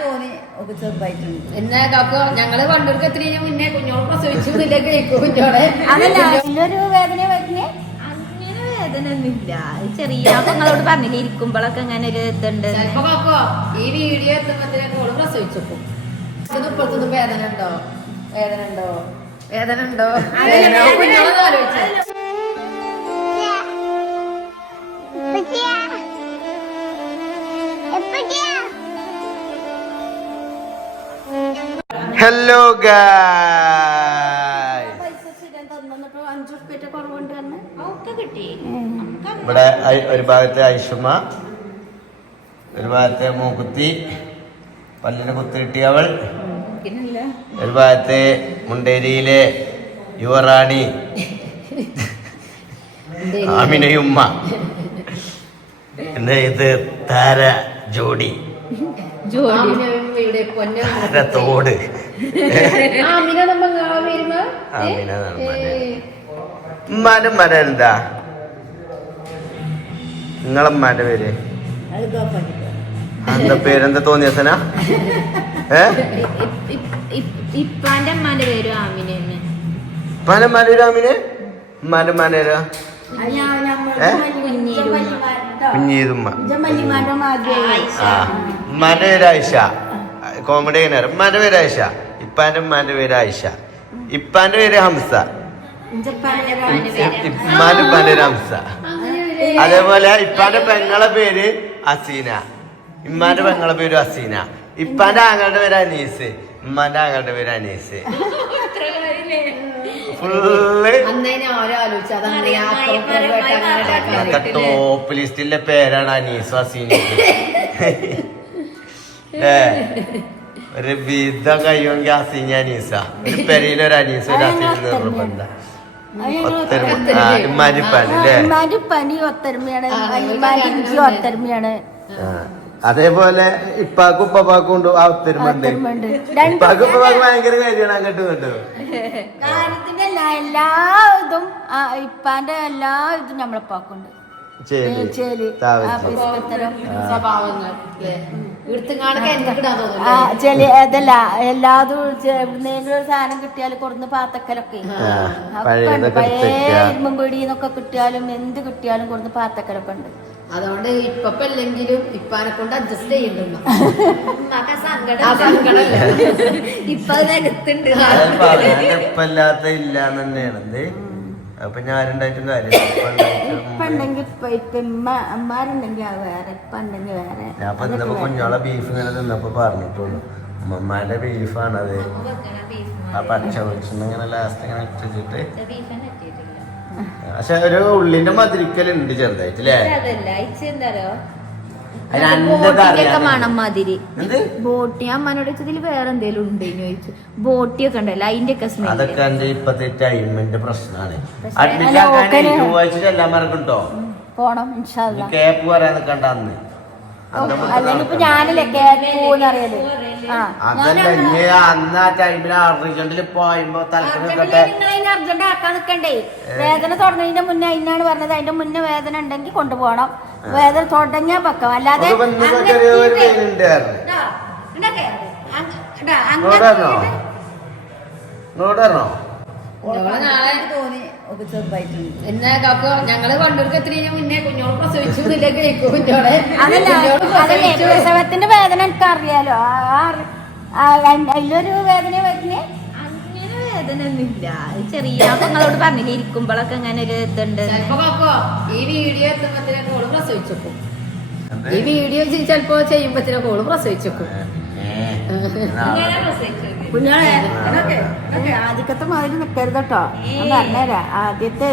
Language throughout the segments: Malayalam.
തോന്നി ഒക്കെ ചെറുതായിട്ടുണ്ട്. എന്നാ കാക്കോ ഞങ്ങൾ കണ്ണൂർക്ക് എത്രയും മുന്നേ പ്രസവിച്ചു വേദന വരുന്നേ അങ്ങനെ വേദന ഒന്നുമില്ല ചെറിയ നിങ്ങളോട് പറഞ്ഞില്ലേ ഇരിക്കുമ്പോഴൊക്കെ അങ്ങനെ ഒരു ഇതുണ്ട്. ഈ വീഡിയോ ഓൾ ഇത് ഇപ്പോഴത്തെ വേദന ഉണ്ടോ വേദന ഉണ്ടോ വേദന ഉണ്ടോ ആലോചിച്ചു ഹലോ ഇവിടെ ഒരു ഭാഗത്തെ ഐഷുമ ഒരു ഭാഗത്തെ മൂക്കുത്തി പല്ലിന് കുത്തിരിട്ടിയവൾ അവൾ ഒരു ഭാഗത്തെ മുണ്ടേരിയിലെ യുവറാണി ആമിനയുമ്മ എന്താ ഇത് താര ജോഡി. ജോഡി. താര തോട്. ആമിന നമ്മ എന്താ നിങ്ങളെ ഉമ്മാന്റെ മരം പേര് എന്താ പേരെന്താ തോന്നിയസന ഏ? ഇപ്പാന്റെ അമ്മാന്റെ പേര് ആമിന ഉപ്പാന്റെ മാനൂര് ആമിനെ? ഉമ്മാന്റെ? കുഞ്ഞീതുമ്മ. മാതിരി ആ ഉമ്മാന്റെ പേര് ആയിഷ. കോമഡി ഉമ്മാന്റെ പേര് ആയിഷ. ഇപ്പാന്റെ ഉമ്മാന്റെ പേര് ആയിഷ. ഇപ്പാന്റെ പേര് ഹംസ. ഇപ്പാന്റെ ഉപ്പാന്റെ പേര് ഹംസ. അതേപോലെ ഇപ്പാന്റെ പെങ്ങളെ പേര് അസീന. ഇമ്മാന്റെ പെങ്ങളെ പേര് അസീന. ഇപ്പാന്റെ ആങ്ങളുടെ പേര് അനീസ്. ഉമ്മാന്റെ ആങ്ങളുടെ പേര് അനീസ്. ടോപ്പ് ലിസ്റ്റിലെ പേരാണ് അനീസ് അസീന ഏ. ഒരു വിധ കഴിയുമെങ്കിൽ അസീന അനീസ ഒരു പെരയിലൊരു അനീസ ഒരു നിർബന്ധ ഉമ്മാന്റെ പനി ഒത്തൊരുമയാണ്. ഇഞ്ചി ഒത്തൊരുമയാണ്. അതേപോലെ ഇപ്പാക്കും ഉപ്പാക്കും ഉണ്ട് ആ ഒത്തൊരുമുണ്ട് ഇപ്പാക്കും ഉപ്പാക്കും ഭയങ്കര കാര്യമാണ് അങ്ങോട്ടും ഇങ്ങോട്ടും. കാര്യത്തിന്റെ എല്ലാ എല്ലാ ഇതും ഇപ്പാന്റെ എല്ലാ ഇതും നമ്മളെപ്പാക്കുണ്ട് ചേൽ അതല്ല എല്ലാതും എന്തെങ്കിലും ഒരു സാധനം കിട്ടിയാലും കൊടുന്ന് പാത്തക്കലൊക്കെ. പഴയ എടുത്തേക്ക. ഇരുമ്പും പിടിന്നൊക്കെ കിട്ടിയാലും എന്ത് കിട്ടിയാലും കൊടുന്ന് പാത്തക്കലൊക്കെ ഉണ്ട് അതുകൊണ്ട് ഇപ്പല്ലെങ്കിലും ഇപ്പാനെ കൊണ്ട് അഡ്ജസ്റ്റ് ചെയ്യുന്നുണ്ട്. ഇപ്പൊ അത് നികത്തുണ്ട് ഇപ്പല്ലാത്ത ഇല്ല തന്നെയാണ്. എന്ത്? അപ്പൊ ഞാനുണ്ടായിട്ടും കാര്യമില്ല. അത് ഇന്നപ്പോ കുഞ്ഞോളെ ബീഫ് ഇങ്ങനെ തിന്നപ്പോ പറഞ്ഞിട്ടുള്ളൂ. ഉമ്മമാന്റെ ബീഫാണത് ആ പച്ച വെളിച്ചെണ്ണ ഇങ്ങനെ ലാസ്റ്റ് ഇങ്ങനെ ഇട്ടിട്ട്. പക്ഷെ ഒരു ഉള്ളിന്റെ മതിരിക്കലുണ്ട് ചെറുതായിട്ട് അല്ലേ ബോട്ടി അമ്മനോട് വേറെ എന്തേലും ഉണ്ടേന്ന് ചോദിച്ചു. ബോട്ടിയൊക്കെ ഉണ്ടല്ലോ അതിന്റെ ഒക്കെ സ്മെല്ല് അതൊക്കെ എന്റെ ഇപ്പത്തെ ടൈമിന്റെ പ്രശ്നമാണ്. അഡ്മിറ്റ്. ആക്കാൻ ചൊവ്വാഴ്ച ചെല്ലാൻ പോണം കേപ്പ് പറയാൻ നിൽക്കണ്ട അന്ന്. അല്ലെങ്കിൽ ഇപ്പൊ നടക്കണം. ഞാനല്ലേ കേറിയത് ആ. അതല്ല ഇനി അന്ന് ആ ടൈമിൽ അർജന്റിൽ പോയുമ്പോ അർജന്റ് ആക്കാൻ നിക്കണ്ടേ? വേദന തുടങ്ങുന്നതിന്റെ മുന്നേ അതിനാണ് പറഞ്ഞത്. അതിന്റെ മുന്നേ വേദന ഉണ്ടെങ്കിൽ കൊണ്ടുപോകണം. വേദന തുടങ്ങിയാ പക്കം. അല്ലാതെ അങ്ങനെ തോന്നി. ഒക്കെ ചെറുതായിട്ടുണ്ട്. എന്നാ കാക്കോ ഞങ്ങൾ മുന്നേ പ്രസവിച്ചു അതല്ല കുഞ്ഞോൾ അതല്ലേ പ്രസവത്തിന്റെ വേദന എനിക്ക് അറിയാലോ അതിലൊരു വേദന വരുന്നേ? അങ്ങനെ വേദന ഒന്നുമില്ല ചെറിയ അപ്പൊ നിങ്ങളോട് പറഞ്ഞില്ലേ ഇരിക്കുമ്പോഴൊക്കെ അങ്ങനെ ഒരു ഇതുണ്ട്. കാക്കോ ഈ വീഡിയോ എത്തുമ്പത്തേക്ക് ഓൾ പ്രസവിച്ചേക്കും. ഈ വീഡിയോ ചിലപ്പോ ചെയ്യുമ്പത്തേക്ക് ഓൾ പ്രസവിച്ചേക്കും. പ്രസവിച്ചു. കുഞ്ഞോളെ അതൊക്കെ അതൊക്കെ ആദ്യത്തെ മാതിരി നിൽക്കരുത് കേട്ടോ. ഞാൻ പറഞ്ഞുതരാം. ആദ്യത്തെ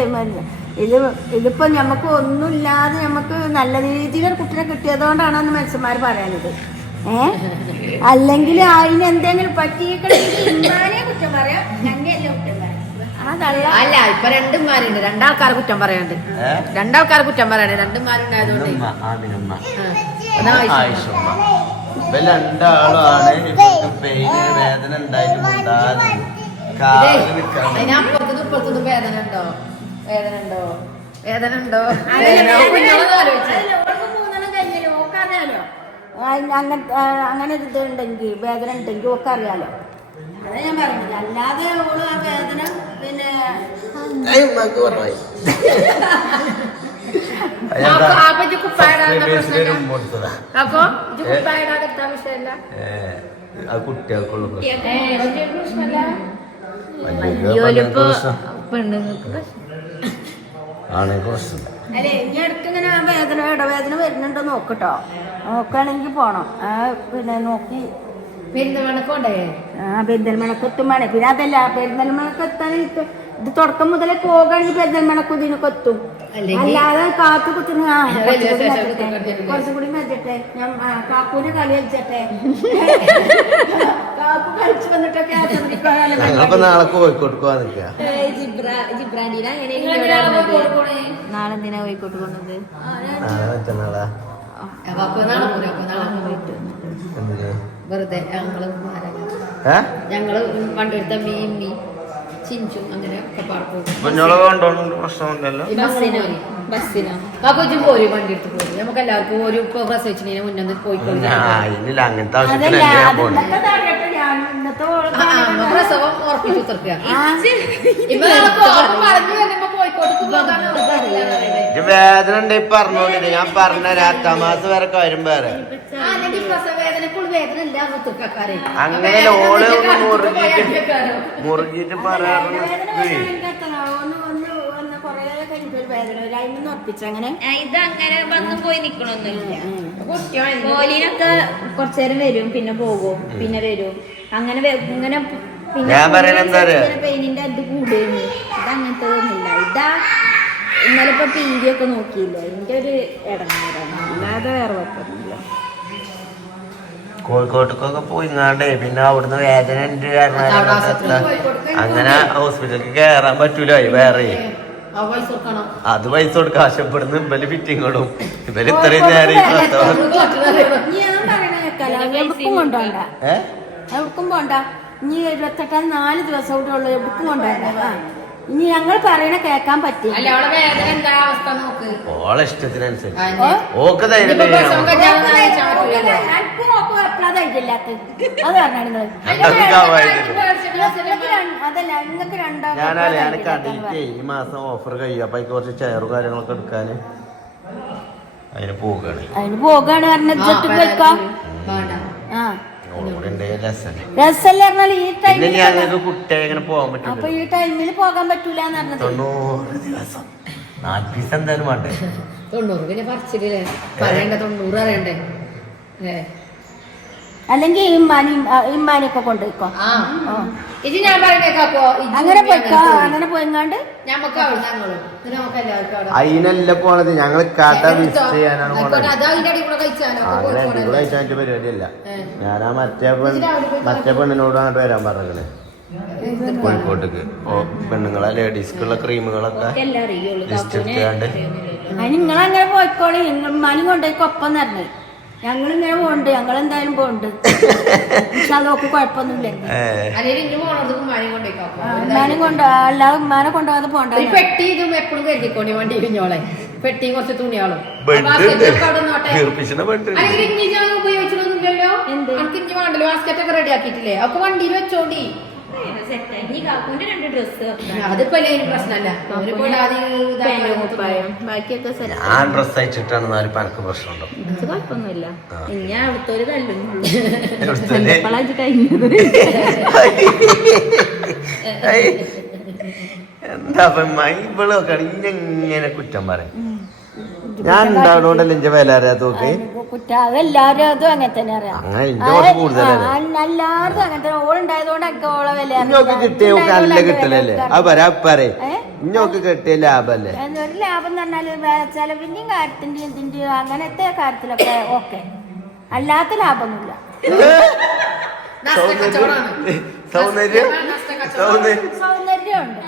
ഇത് ഇതിപ്പോ നമുക്ക് ഒന്നുമില്ലാതെ നമുക്ക് നല്ല രീതിയിൽ ഒരു കുട്ടിനെ കിട്ടിയതുകൊണ്ടാണ് മനുഷ്യന്മാർ പറയാനത് ഏ? അല്ലെങ്കിൽ അതിന് എന്തെങ്കിലും ഇമ്മാനെ കുറ്റം പറയാം. ഞങ്ങയല്ല കുറ്റം പറയാം. അല്ല ഇപ്പൊ രണ്ടുമാരുണ്ട് രണ്ടാൾക്കാർ കുറ്റം പറയാണ്ട്. രണ്ടാൾക്കാർ കുറ്റം പറയാണ്ട്. രണ്ടുമാരുണ്ടായതുകൊണ്ട് ഉമ്മ, ഇവർ രണ്ടാളുമാണ് ഇവർക്ക് പെയിന് വേദന ഉണ്ടായിട്ട് മുണ്ടാതെ നിൽക്കാൻ വേദന ഉണ്ടോ? വേദന ഉണ്ടോ? വേദന ഉണ്ടോ? അങ്ങനെ ഒരു ഇതുണ്ടെങ്കിൽ വേദന ഉണ്ടെങ്കിൽ ഒക്കെ അറിയാലോ. അതാ ഞാൻ പറഞ്ഞത്. അല്ലാതെ ഓൾ ആ വേദന പിന്നെ അപ്പൊ കുട്ടികൾക്കുള്ള പ്രശ്നമല്ല. ആണെങ്കിൽ പ്രശ്നം. അല്ലേ ഇനി ഇടയ്ക്ക് ഇങ്ങനെ ആ വേദന ഇടവേദന വരുന്നുണ്ടോ നോക്കട്ടോ നോക്കുകയാണെങ്കിൽ പോണം. ആ പിന്നെ നോക്കി. പെരുന്തമണക്കോണ്ടേ ആ പെരിന്തൽമണക്കെത്തുമാണ് പിന്നെ അതല്ല പെരിന്തൽമണക്കെത്താൻ ഇത് തുടക്കം മുതലേ പോകാണെങ്കിൽ പെരിന്തൽമണക്കും ഇതിനൊക്കെ എത്തും. അല്ലാതെ കാത്തു കുത്തുന്ന കുറച്ചുകൂടി മെച്ചട്ടെ ഞാൻ കാക്കൂനെ കളി കളിച്ചട്ടെ. കാക്കു കളിച്ചു വന്നിട്ടൊക്കെ നാളെ എന്തിനാ കോഴിക്കോട്ട് കൊണ്ടത് വെറുതെ ഞങ്ങൾ ഞങ്ങൾ പണ്ടെടുത്ത മീൻ മീൻ. മീമി ചിഞ്ചു അങ്ങനെ ബസ്സിനോ പോരും വണ്ടി എടുത്ത് പോരും. നമുക്ക് എല്ലാവർക്കും ഒരു ഇപ്പൊ പ്രസവിച്ചതിന് മുന്നേ അമ്മ പ്രസവം ഉറപ്പിച്ചു തീർക്കുക ഇപ്പൊ പറഞ്ഞു വരുമ്പോ വേദന ഉണ്ട് പറഞ്ഞോണ്ടിത് ഞാൻ പറഞ്ഞ അത്താം മാസം വരെ കാര്യം വേറെ അങ്ങനെ ഓൾ മുറുകിട്ട് മുറുകിട്ട് പറയാറുണ്ട് ഇതങ്ങനെ വന്നു പോയി നിക്കണൊന്നുമില്ല കോലിനൊക്കെ കുറച്ചേരം വരും പിന്നെ പോകും പിന്നെ വരും അങ്ങനെ ഇങ്ങനെ അറിയോ? പെയിനിന്റെ അത് കൂടുന്നു ഇത് അങ്ങനത്തെ ഒന്നുമില്ല ഇതാ ഇന്നലെ ഇപ്പൊ ടി വി ഒക്കെ നോക്കിയില്ല? എന്റെ ഒരു ഇടങ്ങേറാണ്. അല്ലാതെ വേറെ കുഴപ്പമൊന്നുമില്ല. കോഴിക്കോട്ടേക്കൊക്കെ പോയിങ്ങാണ്ടേ പിന്നെ അവിടുന്ന് വേദന ഉണ്ട് കാരണം അങ്ങനെ ഹോസ്പിറ്റലിൽ കയറാൻ പറ്റൂല വേറെ. അത് പൈസ കൊടുക്കാം ആശപ്പെടുന്ന ഇവൽ ഫിറ്റിങ്ങളും ഇവർ ഇത്രയും നേരം എവിടേക്കും പോണ്ട? ഇനി ഇരുപത്തെട്ടാം നാല് ദിവസം കൂടെ ഉള്ളു എവിടേക്കും. ഇനി ഞങ്ങൾ പറയണ കേക്കാൻ പറ്റി അല്ല അവളെ വേദന എന്താ അവസ്ഥ നോക്ക്. ഓളെ ഇഷ്ടത്തിനനുസരിച്ച്. ഓക്ക് ധൈര്യം ഞാൻ ഈ മാസം ഓഫർ കഴിയും. അപ്പൊ അതിക്ക് കുറച്ച് ചെയറും കാര്യങ്ങളൊക്കെ എടുക്കാന്. അതിന് പോകാണ് അതിന് പോകാണ് പറഞ്ഞ വേണ്ട. ആ. രസല്ലേ? പറഞ്ഞാൽ ഈ ടൈമിൽ അപ്പൊ ഈ ടൈമിൽ പോകാൻ പറ്റൂല എന്ന് പറഞ്ഞത്. തൊണ്ണൂറ് ദിവസം. നാല് പീസ് എന്തായാലും വേണ്ടേ? തൊണ്ണൂറ് പിന്നെ പറിച്ചിട്ടില്ലേ പറയണ്ട തൊണ്ണൂറ് അറിയണ്ടേ ഏ. അല്ലെങ്കിൽ ഇമ്മാനി ഇമ്മാനിയൊക്കെ കൊണ്ടുപോയിക്കോ. ഇത് ഞാൻ പറയുന്നേക്കാപ്പോ അങ്ങനെ പോയിക്കോ അങ്ങനെ പോയിങ്ങാണ്ട് ഞമ്മക്ക് അതിനല്ല പോണത്. ഞങ്ങൾ കട വിസിറ്റ് ചെയ്യാനാണ് പോണത്. പരിപാടിയല്ല. ഞാനാ ഞാൻ ആ മറ്റേ പെൺ മറ്റേ പെണ്ണിനോട് അങ്ങോട്ട് വരാൻ പറഞ്ഞത് കോഴിക്കോട്ടേക്ക്. ഓ പെണ്ണുങ്ങളെ ലേഡീസ്ക്കുള്ള ക്രീമുകളൊക്കെ ലിസ്റ്റ്. അതിന് നിങ്ങളങ്ങനെ പോയിക്കോളി. നിങ്ങൾ ഇമ്മാനും കൊണ്ടുപോയിക്കോ ഒപ്പം ഞങ്ങളിങ്ങനെ പോണ്ട് ഞങ്ങൾ എന്തായാലും പോണ്ട് പക്ഷെ അതൊക്കെ കുഴപ്പമൊന്നുമില്ല. ഉമ്മാനും കൊണ്ടോ അല്ലാതെ ഉമ്മാനെ കൊണ്ടുപോകാതെ പോണ്ട പെട്ടി ഇതും എപ്പോഴും കരുതിക്കോണ്ടി വണ്ടി കുഞ്ഞോളെ. പെട്ടിയും കുറച്ച് തുണിയാളും ഉപയോഗിച്ചിട്ടൊന്നുമില്ലല്ലോ എന്ത്? എനിക്ക് ഇനി വേണ്ടല്ലോ? ബാസ്ക്കറ്റ് ഒക്കെ റെഡി ആക്കിയിട്ടില്ലേ? ഒക്കെ വണ്ടിയിൽ വെച്ചോണ്ടി. രണ്ട് ഡ്രസ്സ് അതിപ്പോ പ്രശ്നമല്ല. ബാക്കിയൊക്കെ ഞാൻ ഡ്രസ് അയച്ചിട്ടാണ് എന്നാലും ഇപ്പൊ പ്രശ്നമുണ്ടോ? എനിക്ക് കുഴപ്പമൊന്നുമില്ല. ആ. ഇനി അവിടുത്തെ തല്ലുന്നുള്ളൂ എവിടുത്തെ? എപ്പോഴാ കഴിഞ്ഞത്. ഏയ്. എന്താ ഇവളൊക്കെ ഇങ്ങനെ കുറ്റം പറയും. ഞാൻ ഉണ്ടാവണോണ്ടല്ലേ എന്റെ വില അറിയാത്ത നോക്ക് അതെല്ലാരും അതും അങ്ങനെ തന്നെ അറിയാം. അങ്ങനെ ഓളുണ്ടായതുകൊണ്ട് എനിക്ക് ഓളെ വില അറിയാം. ഇഞ്ഞോക്ക് കിട്ടിയ ഓക്ക് നല്ല ഉണ്ടായതുകൊണ്ട് കിട്ടലല്ലേ? അത് പറയാ പറയും ഇഞ്ഞോക്ക് കിട്ടിയ ലാഭല്ലേ? ഒരു ലാഭം എന്ന് പറഞ്ഞാൽ വേ- ചെലവിന്റെയും കാര്യത്തിന്റെയും ഇതിന്റെയും അങ്ങനത്തെ കാര്യത്തിലൊക്കെ ഓക്കെ. അല്ലാത്ത ലാഭമൊന്നുമില്ല. സൗന്ദര്യം സൗന്ദര്യം? സൗന്ദര്യം ഉണ്ട്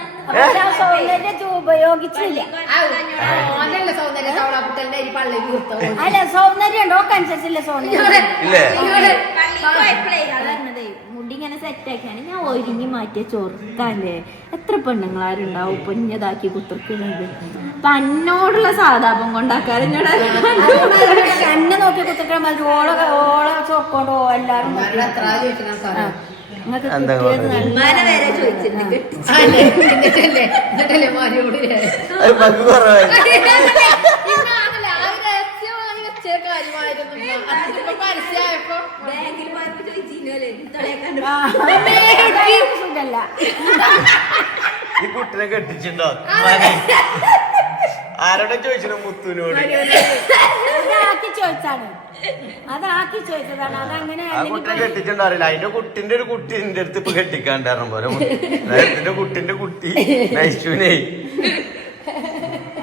സൗന്ദര്യം ഇത് ഉപയോഗിച്ചില്ല അല്ല സൗന്ദര്യം ഉണ്ട്? അനുസരിച്ചില്ല സൗന്ദര്യം. മുടി ഇങ്ങനെ സെറ്റ് സെറ്റാക്കിയാണ് ഞാൻ ഒരുങ്ങി മാറ്റിയ ചൊറുക്കല്ലേ? എത്ര പെണ്ണുങ്ങളാരുണ്ടാവും? പൊഞ്ഞതാക്കി കുത്തിർക്കുന്നത് അപ്പൊ എന്നോടുള്ള സാതാപം കൊണ്ടാക്കാറ് എന്നോട് എന്നെ നോക്കി കുത്തിക്കാൻ മതി ഓളെ ഓളെ ചോക്കോണ്ടോ എല്ലാരും ഈ കുട്ടിനെ കെട്ടിച്ചിട്ടുണ്ടോ? ആരോടെ ചോദിച്ചിട്ടുണ്ടോ മുത്തുവിനോട്. അതാക്കി ചോദിച്ചാണ്. അതാക്കി ചോദിച്ചതാണ്. അതങ്ങനെ ആ അതിന്റെ കുട്ടിന്റെ ഒരു കുട്ടി എന്റെ അടുത്ത് ഇപ്പൊ കെട്ടിക്കാണ്ടായിരുന്നു പോലെ. നേരത്തിന്റെ കുട്ടിന്റെ കുട്ടി നൈശുവിനെ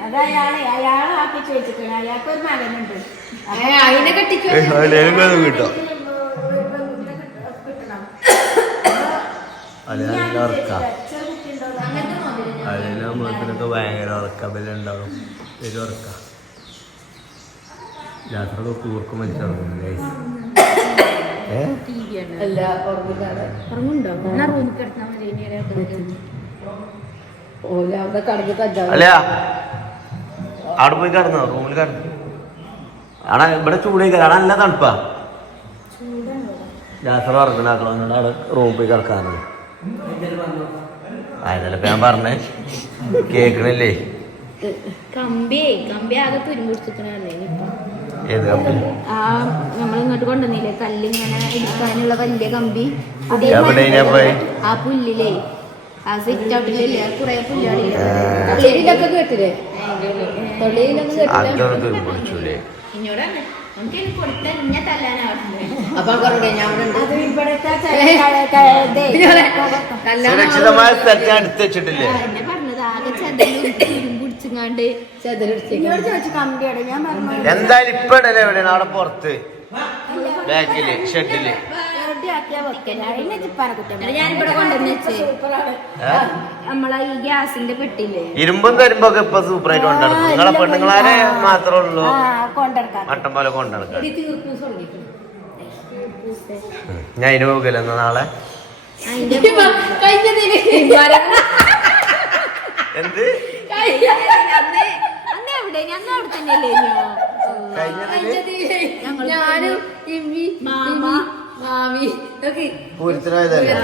അത് അയാളെ അയാളെ ആക്കി ചോദിച്ചിട്ടുണ്ട് അയാൾക്ക് ഒരു മകനുണ്ട്. അതിനെ കെട്ടിക്കോ കിട്ടോ? അല്ല നല്ല ഉറക്കാം. അതിന് മുഖത്തിനൊക്കെ ഭയങ്കര ഒരു ഉറക്ക യാത്രയൊക്കെ കൂർക്കും വെച്ചിറങ്ങും ഏ അല്ല ഓർമ്മിക്കാതെ ഉറങ്ങുണ്ടോ എന്നാ റൂമിൽ മതി ഇനി ഒരാൾക്ക് ഓല അവിടെ അല്ല പോയി കിടന്നോ? റൂമിൽ കിടന്നു? ആടാ ഇവിടെ ചൂടേക്ക് അവിടെ നല്ല തണുപ്പാ. യാത്ര ഉറങ്ങണാക്കണമെന്നുണ്ട് അവിടെ റൂമിൽ പോയി കിടക്കാറുണ്ട് അതിനല്ല ഞാൻ പറഞ്ഞേ. കേക്കണില്ലേ? കമ്പിയേ കമ്പി ആകെ തുരുമ്പിടിച്ചിട്ടാണ് ഏത് കമ്പി? ആ നമ്മൾ ഇങ്ങോട്ട് കൊണ്ടുവന്നില്ലേ? കല്ലിങ്ങനെ ഇടിക്കാനുള്ള വലിയ കമ്പി. ആ പുല്ലിലേ. ആ സിറ്റ് ഔട്ടിലില്ലേ കുറെ കേട്ടില്ലേ? സുരക്ഷിതമായ സ്ഥലത്ത് അടുത്ത് വെച്ചിട്ടില്ലേ? എന്നെ പറഞ്ഞത് ആകെ ചതലും പറഞ്ഞു എന്തായാലും ഇപ്പൊ ഇടല്ലേ എവിടെയാണ്? അവിടെ പുറത്ത്. ബാക്കിൽ ഷെഡിൽ. ഇരുമ്പും തരുമ്പൊക്കെ ഇപ്പൊ സൂപ്പറായിട്ട് കൊണ്ടെടുക്കും. നിങ്ങളെ പെണ്ണുങ്ങളെ മാത്രമേ ഉള്ളൂ. ആ കൊണ്ടെടുക്കാം. മട്ടം പോലെ തുടങ്ങിയിട്ടുണ്ട് ഞാൻ അതിന് പോകില്ല എന്നാ നാളെ? എന്ത്? അന്ന് അന്ന് എവിടെ അന്ന് അവിടെ തന്നെയല്ലേ കഴിഞ്ഞതിൽ ഞാനും ഇമ്മി മാമ. ഇമ്മി, മാമി. ഒക്കെ പൂരത്തിനായതല്ലേ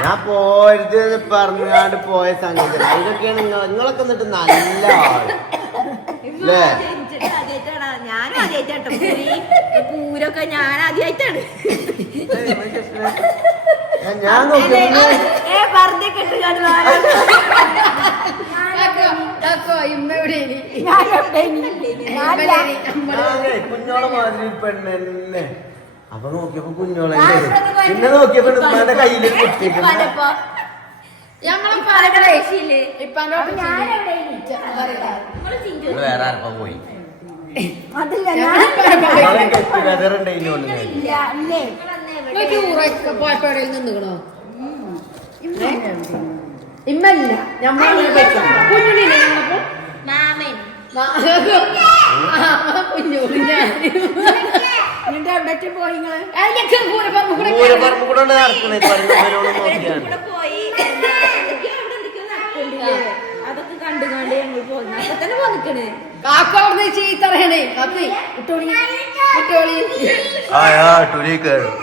ഞാൻ പോയത് പറഞ്ഞാണ്ട് പോയ സംഗീത ഇതൊക്കെയാണ് നിങ്ങൾ നിങ്ങളൊക്കെ എന്നിട്ട് നല്ല ആൾ. അല്ലേ ഞാൻ ആദ്യമായിട്ടാട്ടോ പൂരൊക്കെ ഞാൻ ആദ്യമായിട്ടാണ് ഞാൻ കുഞ്ഞോളെ മാതിരി പെണ്ണെന്നെ അപ്പൊ നോക്കിയപ്പോ കുഞ്ഞോളെ പിന്നെ നോക്കിയപ്പോ ഉമ്മാന്റെ കയ്യിൽ കുട്ടിയിട്ടുണ്ട് വേറെ ആരപ്പം പോയി അതില്ല എവിടെയും ഇമ്മല്ല. ഞമ്മളെ മാമൻ. പോയി അവിടെ അതൊക്കെ കണ്ടു കണ്ട് ഞങ്ങൾ പോന്നു. അപ്പൊ തന്നെ പോന്നിക്കണ് കാക്ക അവിടുന്ന് ചീത്തറയണേ. കപ്പി കുട്ടോളി കുട്ടോളി ആ കയറും